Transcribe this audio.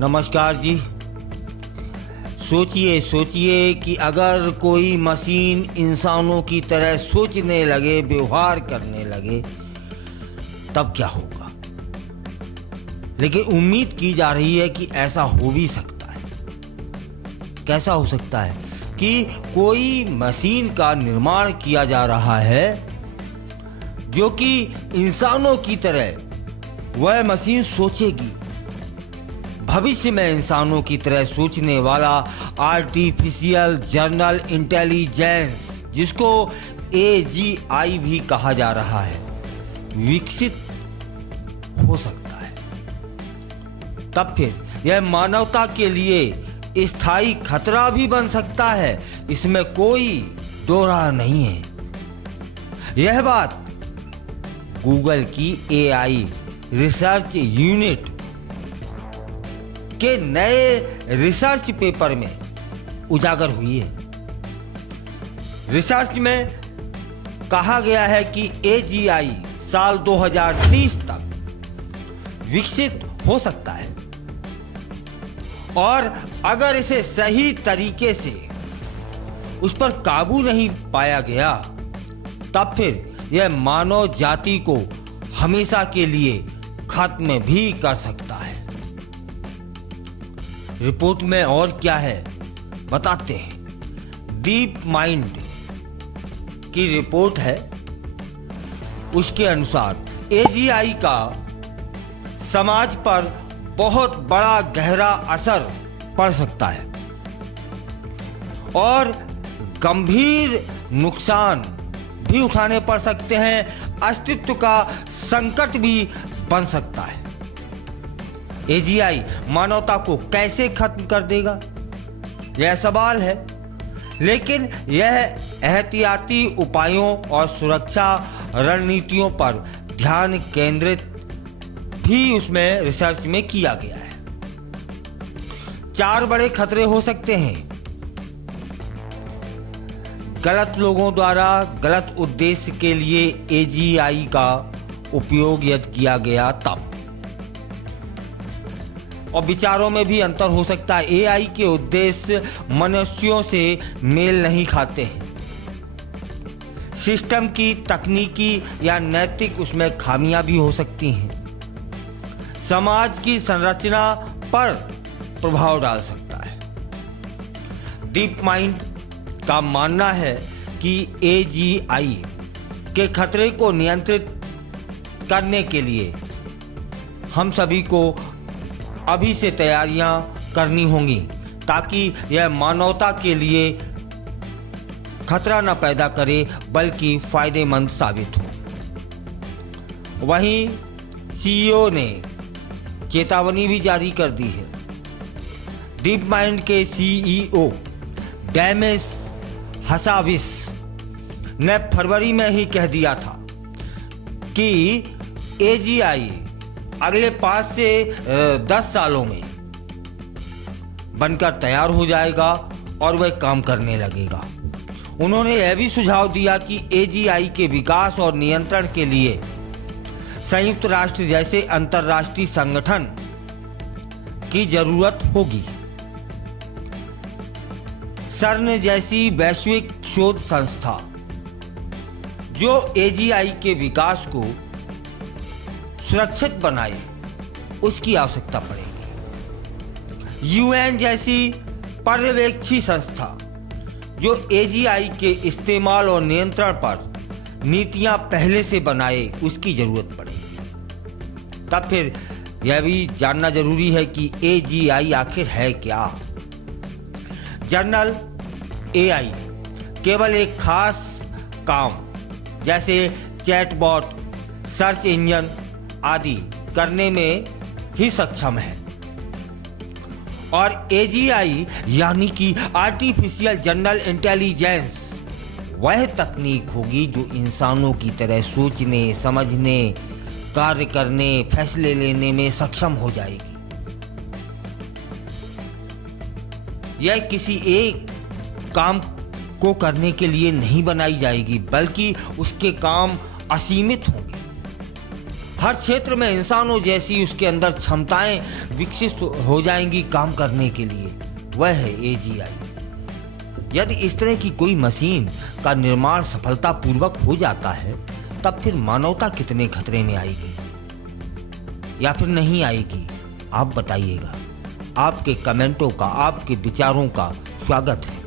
नमस्कार जी। सोचिए कि अगर कोई मशीन इंसानों की तरह सोचने लगे, व्यवहार करने लगे, तब क्या होगा। लेकिन उम्मीद की जा रही है कि ऐसा हो भी सकता है। कैसा हो सकता है कि कोई मशीन का निर्माण किया जा रहा है जो कि इंसानों की तरह वह मशीन सोचेगी। भविष्य में इंसानों की तरह सोचने वाला आर्टिफिशियल जनरल इंटेलिजेंस, जिसको AGI भी कहा जा रहा है, विकसित हो सकता है। तब फिर यह मानवता के लिए स्थायी खतरा भी बन सकता है, इसमें कोई दो राह नहीं है। यह बात गूगल की AI रिसर्च यूनिट के नए रिसर्च पेपर में उजागर हुई है। रिसर्च में कहा गया है कि AGI साल 2030 तक विकसित हो सकता है और अगर इसे सही तरीके से उस पर काबू नहीं पाया गया तब फिर यह मानव जाति को हमेशा के लिए खत्म भी कर सकता है। रिपोर्ट में और क्या है बताते हैं। डीप माइंड की रिपोर्ट है, उसके अनुसार AGI का समाज पर बहुत बड़ा गहरा असर पड़ सकता है और गंभीर नुकसान भी उठाने पड़ सकते हैं। अस्तित्व का संकट भी बन सकता है। AGI मानवता को कैसे खत्म कर देगा, यह सवाल है। लेकिन यह एहतियाती उपायों और सुरक्षा रणनीतियों पर ध्यान केंद्रित भी उसमें रिसर्च में किया गया है। 4 बड़े खतरे हो सकते हैं। गलत लोगों द्वारा गलत उद्देश्य के लिए AGI का उपयोग यदि किया गया तब, और विचारों में भी अंतर हो सकता है। AI के उद्देश्य मनुष्यों से मेल नहीं खाते हैं। सिस्टम की तकनीकी या नैतिक उसमें खामियां भी हो सकती हैं। समाज की संरचना पर प्रभाव डाल सकता है। डीप माइंड का मानना है कि AGI के खतरे को नियंत्रित करने के लिए हम सभी को अभी से तैयारियां करनी होंगी ताकि यह मानवता के लिए खतरा न पैदा करे बल्कि फायदेमंद साबित हो। वहीं CEO ने चेतावनी भी जारी कर दी है। डीप माइंड के CEO डेमिस हसाविस ने फरवरी में ही कह दिया था कि AGI अगले 5 से 10 सालों में बनकर तैयार हो जाएगा और वह काम करने लगेगा। उन्होंने यह भी सुझाव दिया कि AGI के विकास और नियंत्रण के लिए संयुक्त राष्ट्र जैसे अंतर्राष्ट्रीय संगठन की जरूरत होगी। CERN जैसी वैश्विक शोध संस्था जो AGI के विकास को सुरक्षित बनाए, उसकी आवश्यकता पड़ेगी। UN जैसी पर्यवेक्षी संस्था जो AGI के इस्तेमाल और नियंत्रण पर नीतियां पहले से बनाए, उसकी जरूरत पड़ेगी। तब फिर यह भी जानना जरूरी है कि AGI आखिर है क्या। जनरल AI केवल एक खास काम जैसे चैटबॉट, सर्च इंजन आदि करने में ही सक्षम है और AGI यानी कि आर्टिफिशियल जनरल इंटेलिजेंस वह तकनीक होगी जो इंसानों की तरह सोचने, समझने, कार्य करने, फैसले लेने में सक्षम हो जाएगी। यह किसी एक काम को करने के लिए नहीं बनाई जाएगी बल्कि उसके काम असीमित होंगे। हर क्षेत्र में इंसानों जैसी उसके अंदर क्षमताएं विकसित हो जाएंगी काम करने के लिए। वह है AGI। यदि इस तरह की कोई मशीन का निर्माण सफलतापूर्वक हो जाता है, तब फिर मानवता कितने खतरे में आएगी या फिर नहीं आएगी, आप बताइएगा। आपके कमेंटों का, आपके विचारों का स्वागत है।